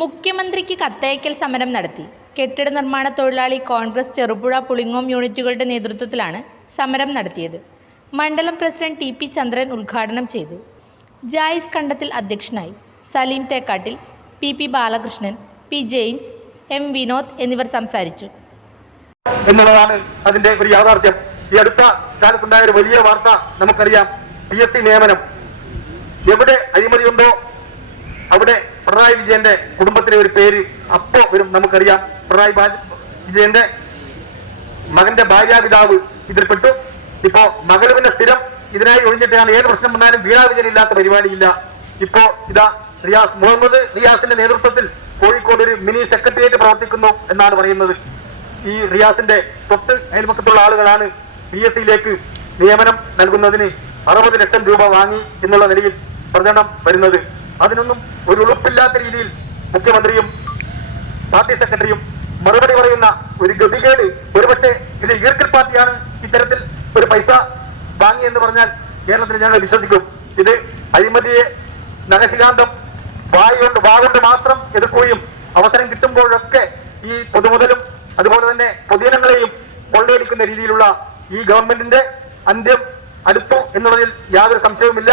മുഖ്യമന്ത്രിക്ക് കത്തയക്കൽ സമരം നടത്തി. കെട്ടിട നിർമ്മാണ തൊഴിലാളി കോൺഗ്രസ് ചെറുപുഴ പുളിങ്ങോം യൂണിറ്റുകളുടെ നേതൃത്വത്തിലാണ് സമരം നടത്തിയത്. മണ്ഡലം പ്രസിഡന്റ് ടി പി ചന്ദ്രൻ ഉദ്ഘാടനം ചെയ്തു. ജായിസ് കണ്ടത്തിൽ അധ്യക്ഷനായി Saleem Thekkattil P P Balakrishnan P James M Vinod എന്നിവർ സംസാരിച്ചു. എന്നുള്ളതാണ് അതിന്റെ ഒരു യാഥാർത്ഥ്യം. ഈ അടുത്ത കാലത്തുണ്ടായ ഒരു വലിയ വാർത്ത നമുക്കറിയാം. പി എസ് സി നിയമനം. എവിടെ അഴിമതിയുണ്ടോ അവിടെ പിണറായി വിജയന്റെ കുടുംബത്തിലെ ഒരു പേര് അപ്പോ വരും നമുക്കറിയാം. പിണറായി വിജയന്റെ മകന്റെ ഭാര്യാപിതാവ് ഇതിൽപ്പെട്ടു ഇപ്പോ മകൾ പിന്നെ സ്ഥിരം ഇതിനായി ഒഴിഞ്ഞിട്ടാണ് ഏത് പ്രശ്നം വന്നാലും വീണാ വിജയൻ ഇല്ലാത്ത പരിപാടിയില്ല. ഇപ്പോ ഇതാ റിയാസ് മുഹമ്മദ് റിയാസിന്റെ നേതൃത്വത്തിൽ കോഴിക്കോട് ഒരു മിനി സെക്രട്ടേറിയറ്റ് പ്രവർത്തിക്കുന്നു എന്നാണ് പറയുന്നത്. ഈ റിയാസിന്റെ തൊട്ട് അയൽപക്കത്തുള്ള ആളുകളാണ് പി എസ് സിയിലേക്ക് നിയമനം നൽകുന്നതിന് അറുപത് ലക്ഷം രൂപ വാങ്ങി എന്നുള്ള നിലയിൽ പ്രചരണം വരുന്നത്. അതിനൊന്നും ഒരു ഉളുപ്പില്ലാത്ത രീതിയിൽ മുഖ്യമന്ത്രിയും പാർട്ടി സെക്രട്ടറിയും മറുപടി പറയുന്ന ഒരു ഗതികേട്. ഒരുപക്ഷെ ഇത് ഈർക്കൽ പാർട്ടിയാണ് ഇത്തരത്തിൽ ഒരു പൈസ വാങ്ങി എന്ന് പറഞ്ഞാൽ കേരളത്തിൽ ഞങ്ങൾ വിശ്വസിക്കും. ഇത് അഴിമതിയെ നഗശികാന്തം വായ കൊണ്ട് വാ കൊണ്ട് മാത്രം എതിർക്കുകയും അവസരം കിട്ടുമ്പോഴൊക്കെ ഈ പൊതുമുതലും അതുപോലെ തന്നെ പൊതുജനങ്ങളെയും കൊള്ളയടിക്കുന്ന രീതിയിലുള്ള ഈ ഗവൺമെന്റിന്റെ അന്ത്യം അടുത്തു എന്നുള്ളതിൽ യാതൊരു സംശയവുമില്ല.